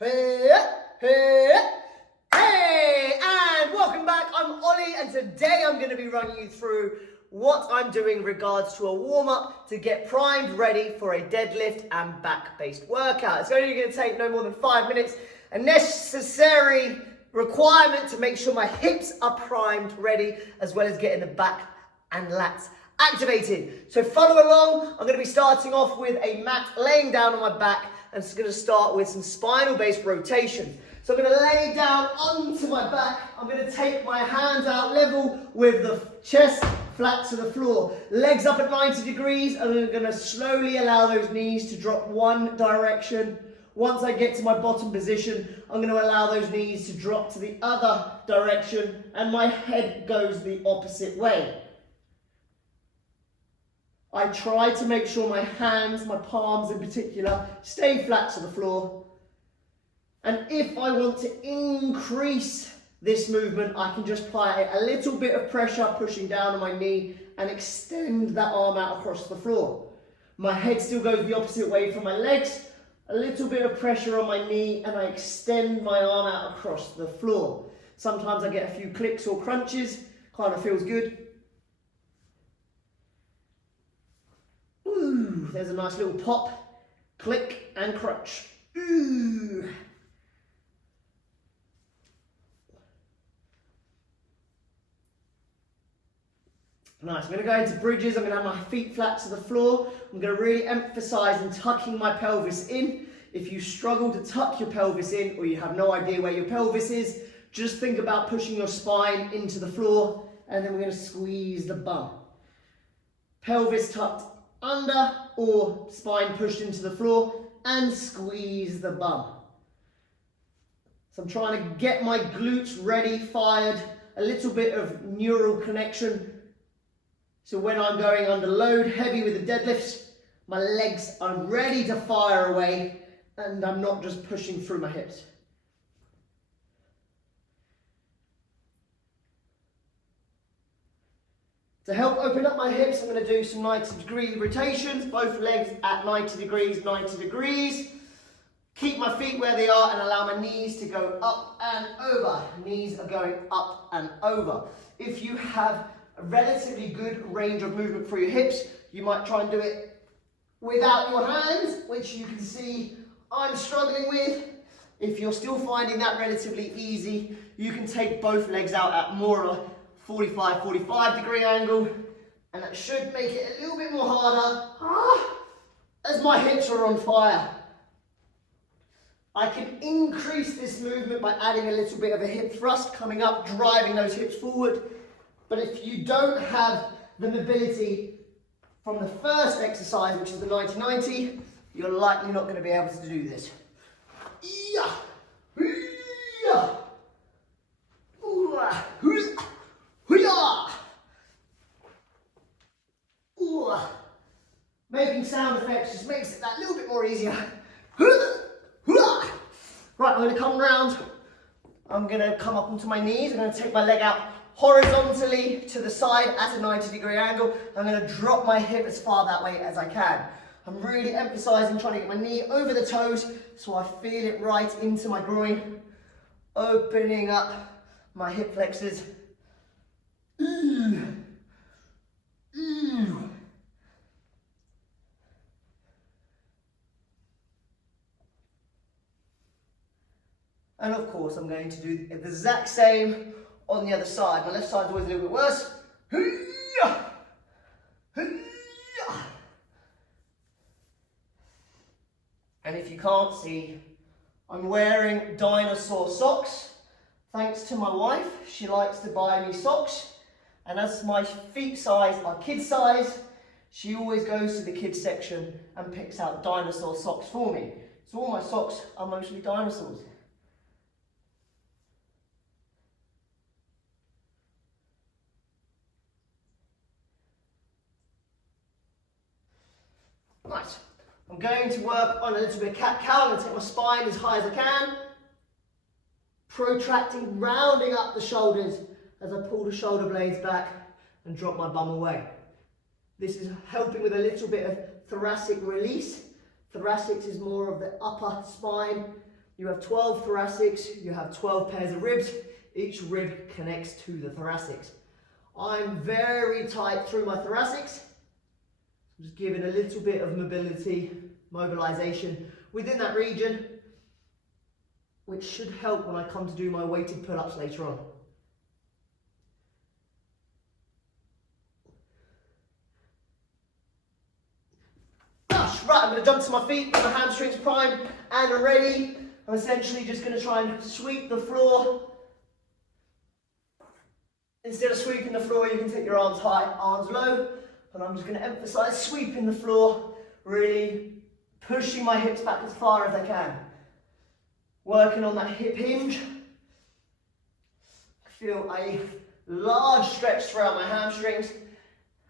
Hey, and welcome back. I'm Ollie, and today I'm going to be running you through what I'm doing in regards to a warm-up to get primed ready for a deadlift and back-based workout. It's only going to take no more than 5 minutes. A necessary requirement to make sure my hips are primed, ready, as well as getting the back and lats activated. So follow along. I'm going to be starting off with a mat laying down on my back, and it's going to start with some spinal-based rotation. So I'm going to lay down onto my back. I'm going to take my hands out level with the chest flat to the floor. Legs up at 90 degrees. And I'm going to slowly allow those knees to drop one direction. Once I get to my bottom position, I'm going to allow those knees to drop to the other direction, and my head goes the opposite way. I try to make sure my hands, my palms in particular, stay flat to the floor. And if I want to increase this movement, I can just apply a little bit of pressure, pushing down on my knee, and extend that arm out across the floor. My head still goes the opposite way from my legs. A little bit of pressure on my knee, and I extend my arm out across the floor. Sometimes I get a few clicks or crunches, kind of feels good. Ooh, there's a nice little pop, click and crunch. Ooh. Nice, I'm going to go into bridges. I'm going to have my feet flat to the floor. I'm going to really emphasize in tucking my pelvis in. If you struggle to tuck your pelvis in, or you have no idea where your pelvis is, just think about pushing your spine into the floor, and then we're going to squeeze the bum. Pelvis tucked under or spine pushed into the floor, and squeeze the bum. So I'm trying to get my glutes ready, fired, a little bit of neural connection. So when I'm going under load, heavy with the deadlifts, my legs are ready to fire away, and I'm not just pushing through my hips. To help open up my hips, I'm going to do some 90-degree rotations, both legs at 90 degrees, 90 degrees. Keep my feet where they are and allow my knees to go up and over. Knees are going up and over. If you have a relatively good range of movement for your hips, you might try and do it without your hands, which you can see I'm struggling with. If you're still finding that relatively easy, you can take both legs out at more of a 45 degree angle, and that should make it a little bit more harder as my hips are on fire. I can increase this movement by adding a little bit of a hip thrust coming up, driving those hips forward. But if you don't have the mobility from the first exercise, which is the 90-90, you're likely not going to be able to do this. Making sound effects just makes it that little bit more easier. Right, I'm going to come round. I'm going to come up onto my knees. I'm going to take my leg out horizontally to the side at a 90-degree angle. I'm going to drop my hip as far that way as I can. I'm really emphasizing trying to get my knee over the toes so I feel it right into my groin. Opening up my hip flexors. Ooh. Ooh. And of course, I'm going to do the exact same on the other side. My left side's always a little bit worse. And if you can't see, I'm wearing dinosaur socks. Thanks to my wife, she likes to buy me socks. And as my feet size are kid size, she always goes to the kids section and picks out dinosaur socks for me. So all my socks are mostly dinosaurs. Right, I'm going to work on a little bit of cat-cow. I'm going to take my spine as high as I can. Protracting, rounding up the shoulders as I pull the shoulder blades back and drop my bum away. This is helping with a little bit of thoracic release. Thoracic is more of the upper spine. You have 12 thoracics, you have 12 pairs of ribs. Each rib connects to the thoracics. I'm very tight through my thoracics. I'm just giving a little bit of mobilization within that region, which should help when I come to do my weighted pull-ups later on. Right, I'm going to jump to my feet with my hamstrings primed and ready. I'm essentially just going to try and sweep the floor. Instead of sweeping the floor, you can take your arms high, arms low. And I'm just going to emphasize sweeping the floor, really pushing my hips back as far as I can. Working on that hip hinge. I feel a large stretch throughout my hamstrings.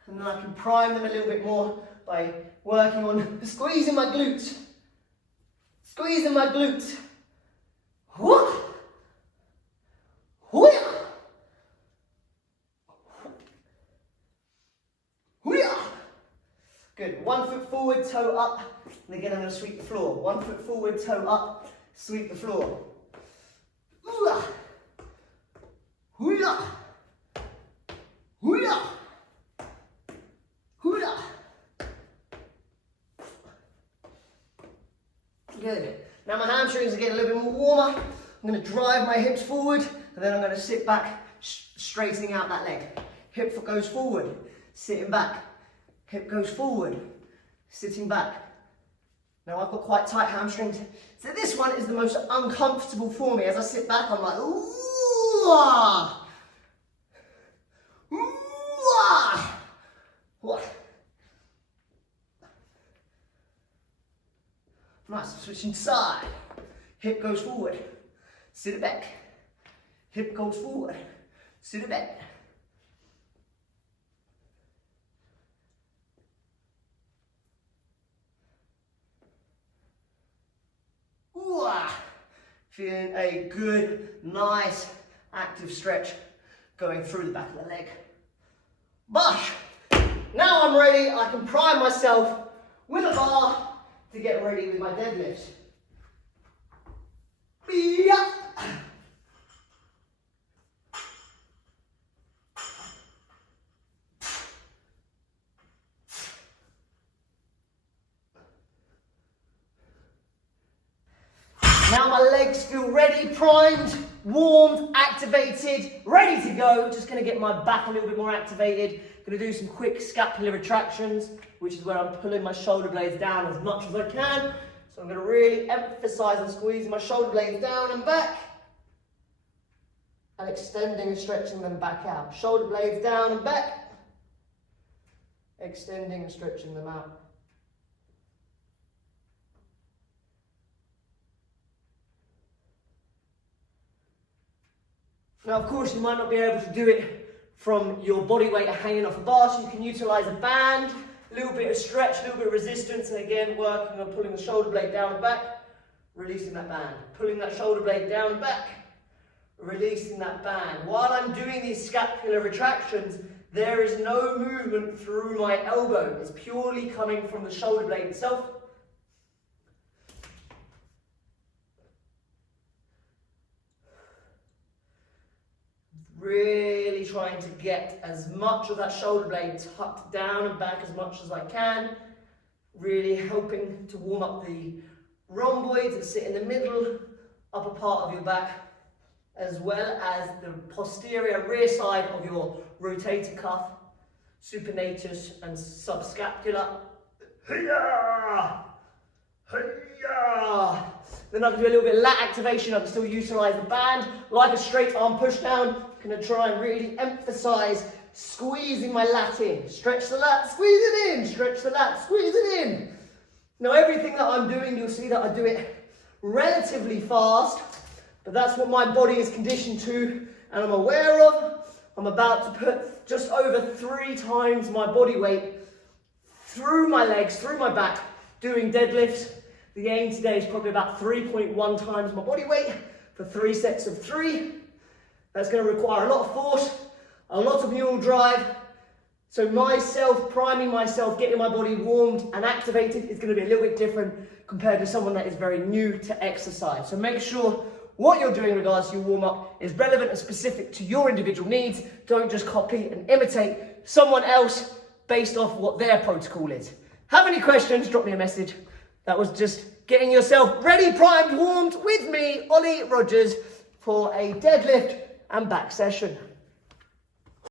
And then I can prime them a little bit more by working on squeezing my glutes. Squeezing my glutes. Whoop. Whoop. Good. 1 foot forward, toe up. And again, I'm going to sweep the floor. 1 foot forward, toe up, sweep the floor. Hoo-yah. Hoo-yah. Hoo-yah. Hoo-yah. Good. Now my hamstrings are getting a little bit more warmer. I'm going to drive my hips forward, and then I'm going to sit back, straightening out that leg. Hip goes forward, sitting back. Hip goes forward, sitting back. Now I've got quite tight hamstrings, so this one is the most uncomfortable for me. As I sit back, I'm like, ooh, ah, ooh, ah. What? Nice, switching side. Hip goes forward, sit it back. Hip goes forward, sit it back. Feeling a good, nice, active stretch going through the back of the leg. But now I'm ready. I can prime myself with a bar to get ready with my deadlifts. Yeah. Now my legs feel ready, primed, warmed, activated, ready to go. Just going to get my back a little bit more activated. Going to do some quick scapular retractions, which is where I'm pulling my shoulder blades down as much as I can. So I'm going to really emphasize on squeezing my shoulder blades down and back, and extending and stretching them back out. Shoulder blades down and back, extending and stretching them out. Now, of course, you might not be able to do it from your body weight hanging off a bar, so you can utilize a band, a little bit of stretch, a little bit of resistance, and again, working on pulling the shoulder blade down and back, releasing that band. Pulling that shoulder blade down and back, releasing that band. While I'm doing these scapular retractions, there is no movement through my elbow. It's purely coming from the shoulder blade itself. Really trying to get as much of that shoulder blade tucked down and back as much as I can. Really helping to warm up the rhomboids that sit in the middle, upper part of your back, as well as the posterior rear side of your rotator cuff, supinatus and subscapular. Hi-ya! Hi-ya! Then I can do a little bit of lat activation. I can still utilize the band, like a straight arm push down. I'm going to try and really emphasize squeezing my lat in. Stretch the lat, squeeze it in. Stretch the lat, squeeze it in. Now everything that I'm doing, you'll see that I do it relatively fast, but that's what my body is conditioned to and I'm aware of. I'm about to put just over 3 times my body weight through my legs, through my back, doing deadlifts. The aim today is probably about 3.1 times my body weight for 3 sets of 3. That's going to require a lot of force, a lot of mule drive. So myself, priming myself, getting my body warmed and activated is going to be a little bit different compared to someone that is very new to exercise. So make sure what you're doing in regards to your warm-up is relevant and specific to your individual needs. Don't just copy and imitate someone else based off what their protocol is. Have any questions, drop me a message. That was just getting yourself ready, primed, warmed with me, Ollie Rogers, for a deadlift and back session.